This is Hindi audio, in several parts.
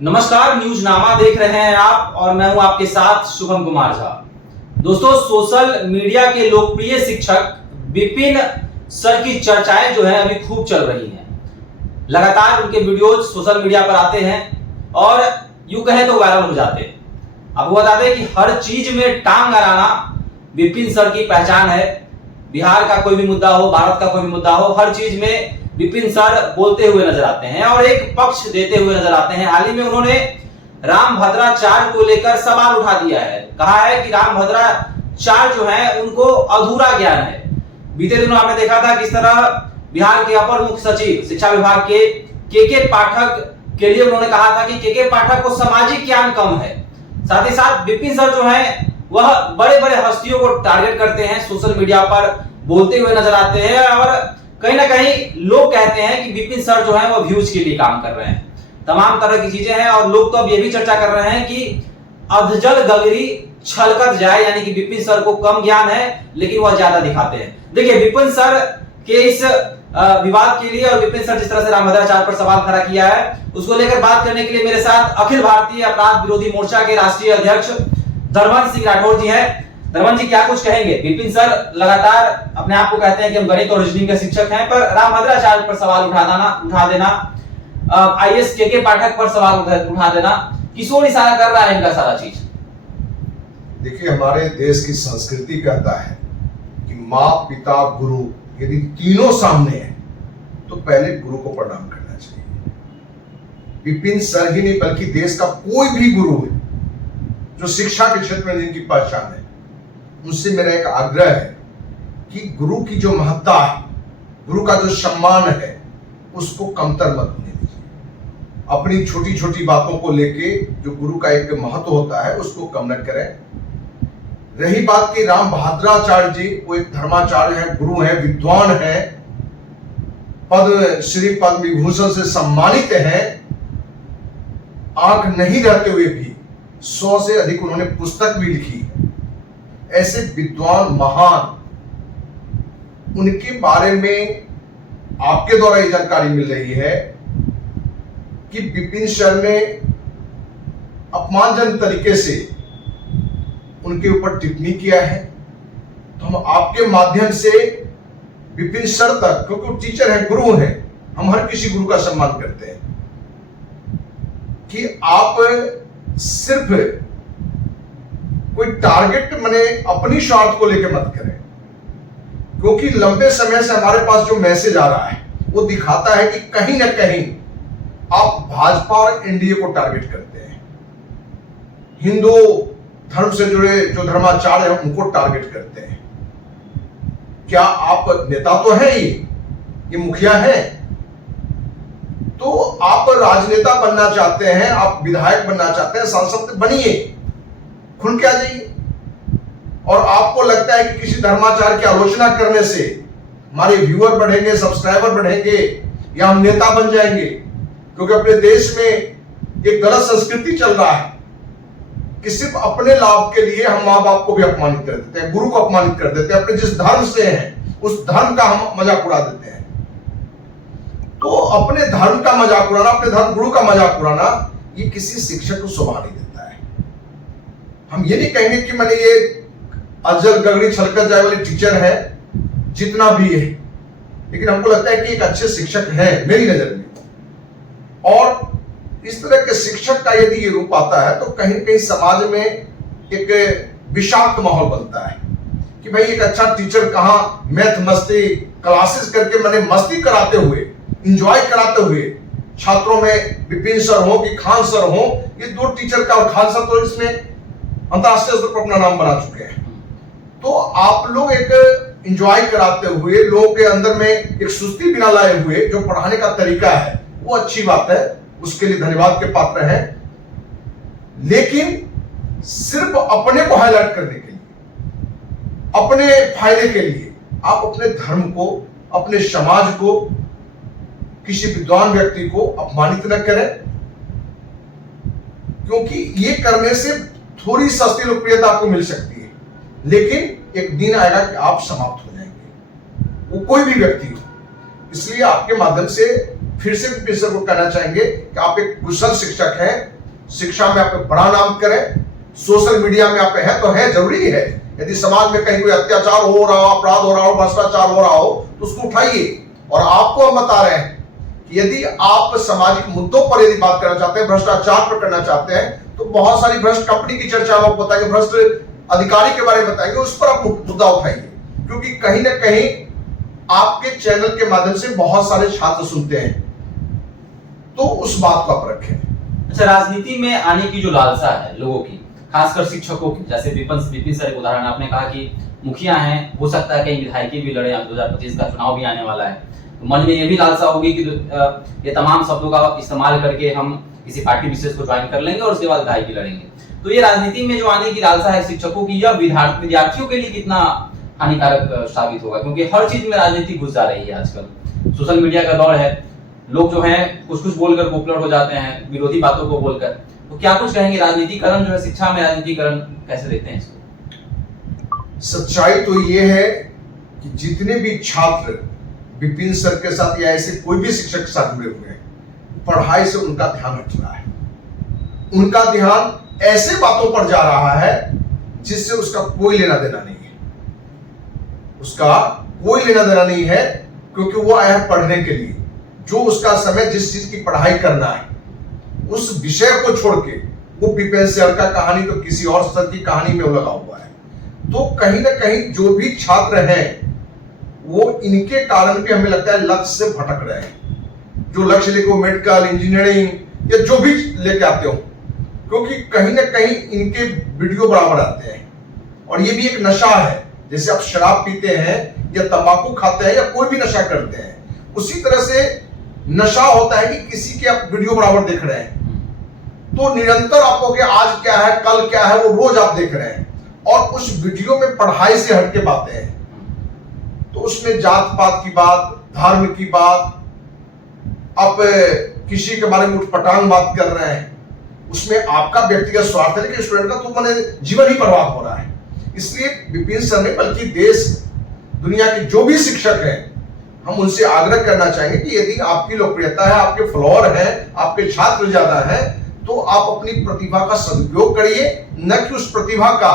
नमस्कार, न्यूज नामा देख रहे हैं आप और मैं हूं आपके साथ शुभम कुमार झा। दोस्तों, सोशल मीडिया के लोकप्रिय शिक्षक विपिन सर की चर्चाएं जो है अभी खूब चल रही हैं। लगातार उनके वीडियोज सोशल मीडिया पर आते हैं और यूं कहें तो वायरल हो जाते हैं। आपको बता दें कि हर चीज में टांग अड़ाना विपिन सर की पहचान है। बिहार का कोई भी मुद्दा हो, भारत का कोई भी मुद्दा हो, हर चीज में विपिन सर बोलते हुए नजर आते हैं और एक पक्ष देते हुए नजर आते हैं। हाल ही में उन्होंने रामभद्राचार्य को लेकर सवाल उठा दिया है। कहा है कि रामभद्राचार्य जो है उनको अधूरा ज्ञान है। बीते दिनों आपने देखा था किस तरह बिहार के अपर मुख्य सचिव शिक्षा विभाग के पाठक के लिए उन्होंने कहा था कि के पाठक को सामाजिक ज्ञान कम है। साथ ही साथ विपिन सर जो है वह बड़े बड़े हस्तियों को टारगेट करते हैं, सोशल मीडिया पर बोलते हुए नजर आते हैं और कहीं ना कहीं लोग कहते हैं कि विपिन सर जो है वो व्यूज के लिए काम कर रहे हैं। तमाम तरह की चीजें हैं और लोग तो अब ये भी चर्चा कर रहे हैं कि अधजल गगरी छलकत जाए, यानी कि विपिन सर को कम ज्ञान है लेकिन वह ज्यादा दिखाते हैं। देखिए, विपिन सर के इस विवाद के लिए और विपिन सर जिस तरह से रामभद्राचार्य पर सवाल खड़ा किया है उसको लेकर बात करने के लिए मेरे साथ अखिल भारतीय अपराध विरोधी मोर्चा के राष्ट्रीय अध्यक्ष धर्मन सिंह राठौर जी हैं। धर्मन जी, क्या कुछ कहेंगे? विपिन सर लगातार अपने आप को कहते हैं कि हम गणित और रीजनिंग के शिक्षक हैं, पर रामभद्राचार्य पर सवाल उठा देना, आईएएस के पाठक पर सवाल उठा देना, किस ओर इशारा कर रहा है इनका सारा चीज? देखिए, हमारे देश की संस्कृति कहता है कि माँ, पिता, गुरु यदि तीनों सामने हैं तो पहले गुरु को प्रणाम करना चाहिए। विपिन सर ही नहीं बल्कि देश का कोई भी गुरु है जो शिक्षा के क्षेत्र में जिनकी पहचान है, उनसे मेरा एक आग्रह है कि गुरु की जो महत्ता है, गुरु का जो सम्मान है, उसको कमतर मत होने दीजिए। अपनी छोटी छोटी बातों को लेके जो गुरु का एक महत्व होता है उसको कम न करें। रही बात की रामभद्राचार्य जी, वो एक धर्माचार्य है, गुरु है, विद्वान है, श्री पद्म विभूषण से सम्मानित है। आंख नहीं रहते हुए भी 100 से अधिक उन्होंने पुस्तक भी लिखी। ऐसे विद्वान महान, उनके बारे में आपके द्वारा ये जानकारी मिल रही है कि विपिन सर ने अपमानजनक तरीके से उनके ऊपर टिप्पणी किया है। तो हम आपके माध्यम से विपिन सर तक, क्योंकि वो टीचर हैं, गुरु हैं, हम हर किसी गुरु का सम्मान करते हैं, कि आप सिर्फ कोई टारगेट माने अपनी स्वार्थ को लेकर मत करें। क्योंकि लंबे समय से हमारे पास जो मैसेज आ रहा है वो दिखाता है कि कहीं ना कहीं आप भाजपा और एनडीए को टारगेट करते हैं। हिंदू धर्म से जुड़े जो धर्माचार्य हैं उनको टारगेट करते हैं। क्या आप नेता तो है ही, ये मुखिया है, तो आप राजनेता बनना चाहते हैं, आप विधायक बनना चाहते हैं, सांसद बनिए, खुल के आ जाइए। और आपको लगता है कि किसी धर्माचार्य की आलोचना करने से हमारे व्यूअर बढ़ेंगे, सब्सक्राइबर बढ़ेंगे या हम नेता बन जाएंगे, क्योंकि अपने देश में एक गलत संस्कृति चल रहा है कि सिर्फ अपने लाभ के लिए हम माँ बाप को भी अपमानित कर देते हैं, गुरु को अपमानित कर देते हैं, अपने जिस धर्म से हैं उस धर्म का हम मजाक उड़ा देते हैं। तो अपने धर्म का मजाक उड़ाना, अपने धर्म गुरु का मजाक उड़ाना, ये किसी शिक्षक को शोभा नहीं देता है। हम ये नहीं कहेंगे कि मैंने ये अजल गगड़ी छलकत जाए वाले टीचर है, जितना भी है, लेकिन हमको लगता है कि एक अच्छे शिक्षक है मेरी नजर में। और इस तरह के शिक्षक का यदि ये रूप आता है तो कहीं ना कहीं समाज में एक विषाक्त माहौल बनता है कि भाई एक अच्छा टीचर कहाँ मैथ मस्ती क्लासेस करके मैंने मस्ती कराते हुए, इंजॉय कराते हुए छात्रों में विपिन सर हो कि खान सर हो, ये दो टीचर का, और खान सर तो इसमें अंतरराष्ट्रीय स्तर पर अपना नाम बना चुके हैं। तो आप लोग एक इंजॉय कराते हुए, लोगों के अंदर में एक सुस्ती बिना लाए हुए जो पढ़ाने का तरीका है वो अच्छी बात है, उसके लिए धन्यवाद के पात्र हैं। लेकिन सिर्फ अपने को हाईलाइट करने के लिए, अपने फायदे के लिए आप अपने धर्म को, अपने समाज को, किसी विद्वान व्यक्ति को अपमानित न करें, क्योंकि ये करने से थोड़ी सस्ती लोकप्रियता आपको मिल सकती है, लेकिन एक दिन आएगा कि आप समाप्त हो जाएंगे, वो कोई भी व्यक्ति हो। इसलिए आपके माध्यम से फिर से विपिन सर को कहना चाहेंगे कि आप एक कुशल शिक्षक हैं, शिक्षा में आप बड़ा नाम करें, सोशल मीडिया में आप हैं तो है, जरूरी है। यदि समाज में कहीं कोई अत्याचार हो रहा हो, अपराध हो रहा हो, भ्रष्टाचार हो रहा हो तो उसको उठाइए। और आपको हम बता रहे हैं कि यदि आप सामाजिक मुद्दों पर यदि बात करना चाहते हैं, भ्रष्टाचार पर करना चाहते हैं, तो बहुत सारी भ्रष्ट कंपनी की चर्चा हम आपको बताएंगे, भ्रष्ट अधिकारी के बारे में बताएंगे, उस पर आप मुद्दा उठाइए। क्योंकि कहीं ना कहीं आपके चैनल के माध्यम से बहुत सारे छात्र सुनते हैं, तो उस बात को आप रखें। अच्छा, राजनीति में आने की जो लालसा है लोगों की, खासकर शिक्षकों की, जैसे विपिन सर एक उदाहरण आपने कहा कि मुखिया हैं, हो सकता है कई विधायकी भी लड़े, 2025 का चुनाव भी आने वाला है, तो मन में ये भी लालसा होगी कि ये तमाम शब्दों का इस्तेमाल करके हम किसी पार्टी विशेष को ज्वाइन कर लेंगे और उसके बाद विधायकी लड़ेंगे। तो ये राजनीति में जो आने की लालसा है शिक्षकों की, यह विद्यार्थियों के लिए कितना हानिकारक साबित होगा? क्योंकि हर चीज में राजनीति घुस जा रही है आजकल, सोशल मीडिया का दौर है, लोग जो हैं कुछ बोलकर पॉपुलर हो जाते हैं, विरोधी बातों को बोलकर। तो क्या कुछ कहेंगे, राजनीतिकरण जो है, शिक्षा में राजनीतिकरण कैसे देखते हैं इसको? सच्चाई तो ये है कि जितने भी छात्र विपिन सर के साथ या ऐसे कोई भी शिक्षक के साथ जुड़े हुए हैं, पढ़ाई से उनका ध्यान हट रहा है। उनका ध्यान ऐसे बातों पर जा रहा है जिससे उसका कोई लेना देना नहीं है, उसका कोई लेना देना नहीं है, क्योंकि वो आया है पढ़ने के लिए। जो उसका समय जिस चीज की पढ़ाई करना है, उस विषय को छोड़ के वो विपिन सर का कहानी तो किसी और सर की कहानी में लगा हुआ है। तो कहीं ना कहीं जो भी छात्र हैं वो इनके कारण के हमें लगता है लक्ष्य से भटक रहे हैं। जो लक्ष्य लेके वो मेडिकल, इंजीनियरिंग या जो भी लेके आते हो, क्योंकि कहीं ना कहीं इनके वीडियो बराबर आते हैं। और ये भी एक नशा है, जैसे आप शराब पीते हैं या तंबाकू खाते हैं या कोई भी नशा करते हैं, उसी तरह से नशा होता है कि किसी के आप वीडियो बराबर देख रहे हैं, तो निरंतर आपको कि आज क्या है, कल क्या है, वो रोज आप देख रहे हैं। और उस वीडियो में पढ़ाई से हटके बातें हैं, तो उसमें जात पात की बात, धर्म की बात, आप किसी के बारे में उठपटांग बात कर रहे हैं, उसमें आपका व्यक्तिगत स्वार्थ है, लेकिन स्टूडेंट का तो मैंने जीवन ही बर्बाद हो रहा है। इसलिए विपिन सर ने, बल्कि देश दुनिया के जो भी शिक्षक हैं, हम उनसे आग्रह करना चाहेंगे कि यदि आपकी लोकप्रियता है, आपके फॉलोअर हैं, आपके छात्र ज्यादा हैं, तो आप अपनी प्रतिभा का सदुपयोग करिए, न कि उस प्रतिभा का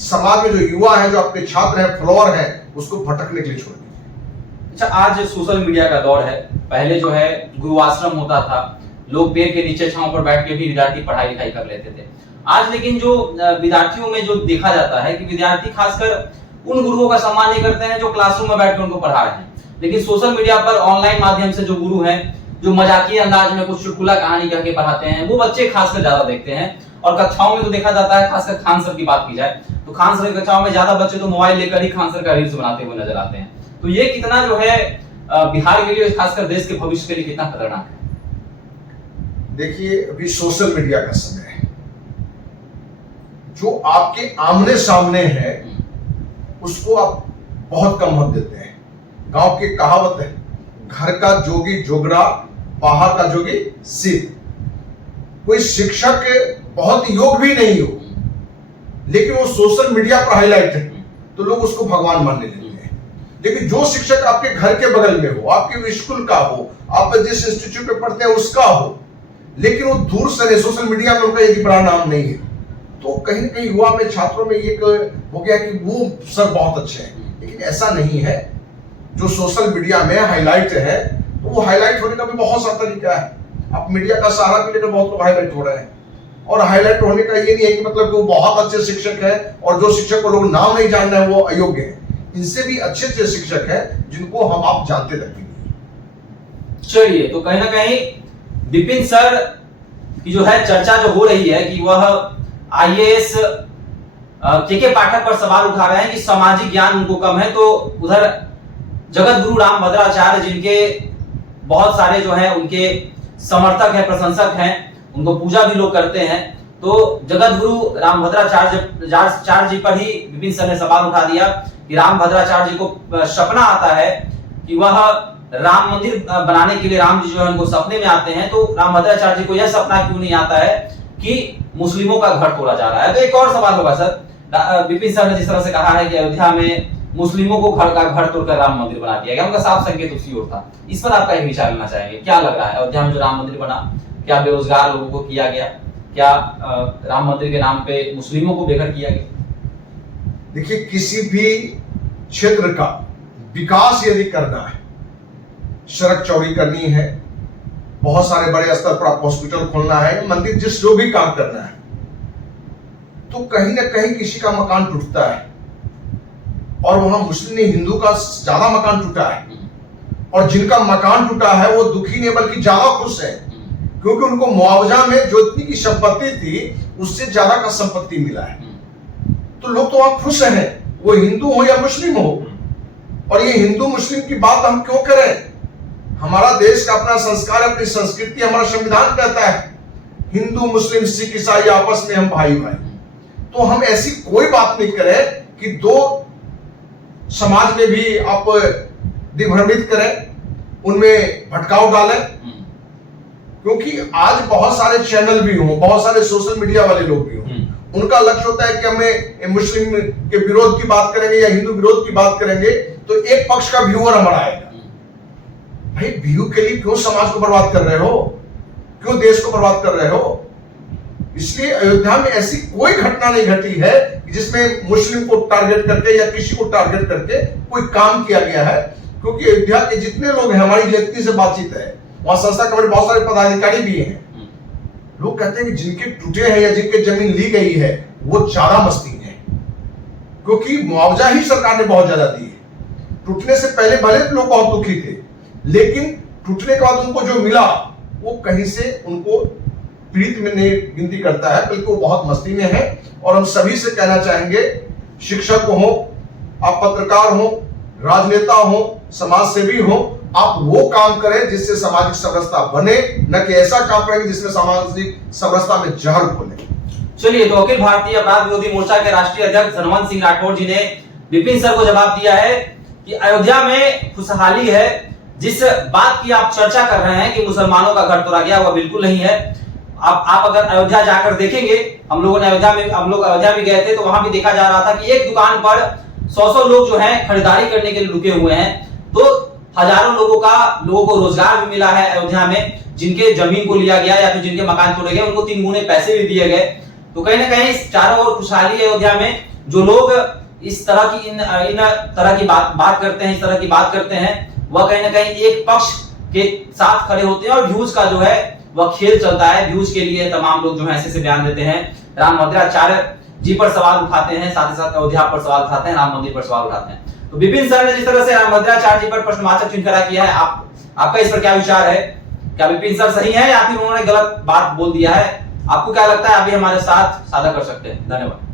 समाज में जो युवा है, जो आपके छात्र हैं, फॉलोअर हैं, उसको भटकने के लिए छोड़ दीजिए। अच्छा, आज सोशल मीडिया का दौर है, पहले जो है गुरुआश्रम होता था, लोग पेड़ के नीचे छांव पर बैठ के भी विद्यार्थी पढ़ाई लिखाई कर लेते थे। आज लेकिन जो विद्यार्थियों में जो देखा जाता है कि विद्यार्थी खासकर उन गुरुओं का सम्मान नहीं करते हैं जो क्लासरूम में बैठकर उनको पढ़ा रहे हैं, लेकिन सोशल मीडिया पर ऑनलाइन माध्यम से जो गुरु हैं, जो मजाकिया अंदाज में कुछ चुटकुला कहानी कह के पढ़ाते हैं, वो बच्चे खासकर ज्यादा देखते हैं। और कक्षाओं में तो देखा जाता है, खासकर खान सर की बात की जाए तो खान सर की कक्षाओं में ज्यादा बच्चे तो मोबाइल लेकर ही खान सर का रील्स बनाते हुए नजर आते हैं। तो ये कितना जो है बिहार के लिए, खासकर देश के भविष्य के लिए कितना खतरनाक है? देखिए, अभी सोशल मीडिया का समय है, जो आपके आमने सामने है उसको आप बहुत कम महत्व देते हैं। गांव की कहावत है, घर का जोगी जोगरा, बाहर का जोगी सिद्ध। कोई शिक्षक बहुत योग भी नहीं हो, लेकिन वो सोशल मीडिया पर हाईलाइट है तो लोग उसको भगवान मानने लगते हैं। लेकिन जो शिक्षक आपके घर के बगल में हो, आपके स्कूल का हो, आप जिस इंस्टीट्यूट में पढ़ते हैं उसका हो, लेकिन वो दूर से सोशल मीडिया में उनका यदि बड़ा नाम नहीं है, तो कहीं ना कहीं युवा में, छात्रों में ये हो गया कि वो सर बहुत अच्छे हैं। लेकिन ऐसा नहीं है। जो सोशल मीडिया में हाईलाइट है, तो वो हाईलाइट होने का भी बहुत सा तरीका है। आप मीडिया का सहारा भी लेकर बहुत लोग हाईलाइट हो रहे हैं, और हाईलाइट होने का ये नहीं है कि मतलब कि वो बहुत अच्छे शिक्षक है और जो शिक्षक को लोग नाम नहीं जान रहे हैं वो अयोग्य है। इनसे भी अच्छे अच्छे शिक्षक हैं जिनको हम आप जानते रहते हैं। चलिए, तो कहीं ना कहीं विपिन सर की जो है चर्चा जो हो रही है कि वह आईएएस के पाठक पर सवाल उठा रहे हैं कि सामाजिक ज्ञान उनको कम है। तो उधर जगत गुरु रामभद्राचार्य, जिनके बहुत सारे जो है उनके समर्थक हैं, प्रशंसक हैं, उनको पूजा भी लोग करते हैं, तो जगत गुरु रामभद्राचार्य जी पर ही विपिन सर ने सवाल उठा दिया कि रामभद्राचार्य जी को सपना आता है कि वह राम मंदिर बनाने के लिए, राम जी जो है उनको सपने में आते हैं, तो रामभद्राचार्य जी को यह सपना क्यों नहीं आता है कि मुस्लिमों का घर तोड़ा जा रहा है? तो एक और सवाल होगा सर, विपिन सर ने जिस तरह से कहा है कि अयोध्या में मुस्लिमों को घर तोड़कर राम मंदिर बना दिया गया, उनका साफ संकेत उसी ओर था। इस पर आपका एक विचार लेना चाहेंगे, क्या लग रहा है अयोध्या में जो राम मंदिर बना, क्या बेरोजगार लोगों को किया गया, क्या राम मंदिर के नाम पे मुस्लिमों को बेघर किया गया? देखिए, किसी भी क्षेत्र का विकास यदि करना है, सड़क चौड़ी करनी है, बहुत सारे बड़े स्तर पर आप हॉस्पिटल खोलना है, मंदिर जिस जो भी काम करना है, तो कहीं ना कहीं किसी का मकान टूटता है, और वहां मुस्लिम ने हिंदू का ज्यादा मकान टूटा है, और जिनका मकान टूटा है वो दुखी नहीं बल्कि ज्यादा खुश है, क्योंकि उनको मुआवजा में जो इतनी की संपत्ति थी उससे ज्यादा का संपत्ति मिला है। तो लोग तो वहां खुश हैं, वो हिंदू हो या मुस्लिम हो। और ये हिंदू मुस्लिम की बात हम क्यों करें? हमारा देश का अपना संस्कार, अपनी संस्कृति, हमारा संविधान कहता है हिंदू मुस्लिम सिख ईसाई आपस में हम भाई भाई। तो हम ऐसी कोई बात नहीं करें कि दो समाज में भी आप दिग्भ्रमित करें, उनमें भटकाव डालें, क्योंकि आज बहुत सारे चैनल भी हों, बहुत सारे सोशल मीडिया वाले लोग भी हों, उनका लक्ष्य होता है कि हमें मुस्लिम के विरोध की बात करेंगे या हिंदू विरोध की बात करेंगे तो एक पक्ष का व्यूअर हमारा आएगा। भाई, व्यू के लिए क्यों समाज को बर्बाद कर रहे हो, क्यों देश को बर्बाद कर रहे हो? इसलिए अयोध्या में ऐसी कोई घटना नहीं घटी है जिसमें मुस्लिम को टारगेट करके या किसी को टारगेट करके कोई काम किया गया है, क्योंकि अयोध्या के जितने लोग हैं, हमारी व्यक्ति से बातचीत है, वहां संस्था के बहुत सारे पदाधिकारी भी हैं। लोग कहते हैं कि जिनके टूटे हैं या जिनके जमीन ली गई है वो ज्यादा मस्तीन है, क्योंकि मुआवजा ही सरकार ने बहुत ज्यादा दी है। टूटने से पहले भले लोग बहुत दुखी थे, लेकिन टूटने के बाद उनको जो मिला वो कहीं से उनको पीड़ित में नहीं गिनती करता है, बल्कि वो बहुत मस्ती में है। और हम सभी से कहना चाहेंगे, शिक्षक हो, आप पत्रकार हो, राजनेता हो, समाज सेवी हो, आप वो काम करें जिससे सामाजिक समरसता बने, न कि ऐसा काम करें जिसमें सामाजिक समरसता में जहर घोले। चलिए, तो अखिल भारतीय अपराध विरोधी मोर्चा के राष्ट्रीय अध्यक्ष धनवंत सिंह राठौर जी ने विपिन सर को जवाब दिया है कि अयोध्या में खुशहाली है। जिस बात की आप चर्चा कर रहे हैं कि मुसलमानों का घर तोड़ा गया, वह बिल्कुल नहीं है। आप अगर अयोध्या जाकर देखेंगे, हम लोग अयोध्या में गए थे, तो वहां भी देखा जा रहा था कि एक दुकान पर 100 लोग जो हैं खरीदारी करने के लिए रुके हुए हैं। तो हजारों लोगों को रोजगार भी मिला है अयोध्या में, जिनके जमीन को लिया गया या फिर जिनके मकान तोड़े गए उनको 3 गुने पैसे भी दिए गए। तो कहीं ना कहीं चारों ओर खुशहाली है अयोध्या में। जो लोग इस तरह की इन तरह की बात करते हैं, वह कहीं ना कहीं एक पक्ष के साथ खड़े होते हैं, और व्यूज का जो है वह खेल चलता है। व्यूज के लिए तमाम लोग जो है ऐसे बयान देते हैं, रामभद्राचार्य जी पर सवाल उठाते हैं, साथ ही साथ अयोध्या पर सवाल उठाते हैं, राम मंदिर पर सवाल उठाते हैं। तो विपिन सर ने जिस तरह से रामभद्राचार्य जी पर प्रश्नवाचक चिन्ह खड़ा किया है, आपका इस पर क्या विचार है? क्या विपिन सर सही है या फिर उन्होंने गलत बात बोल दिया है? आपको क्या लगता है? आप भी हमारे साथ साझा कर सकते हैं। धन्यवाद।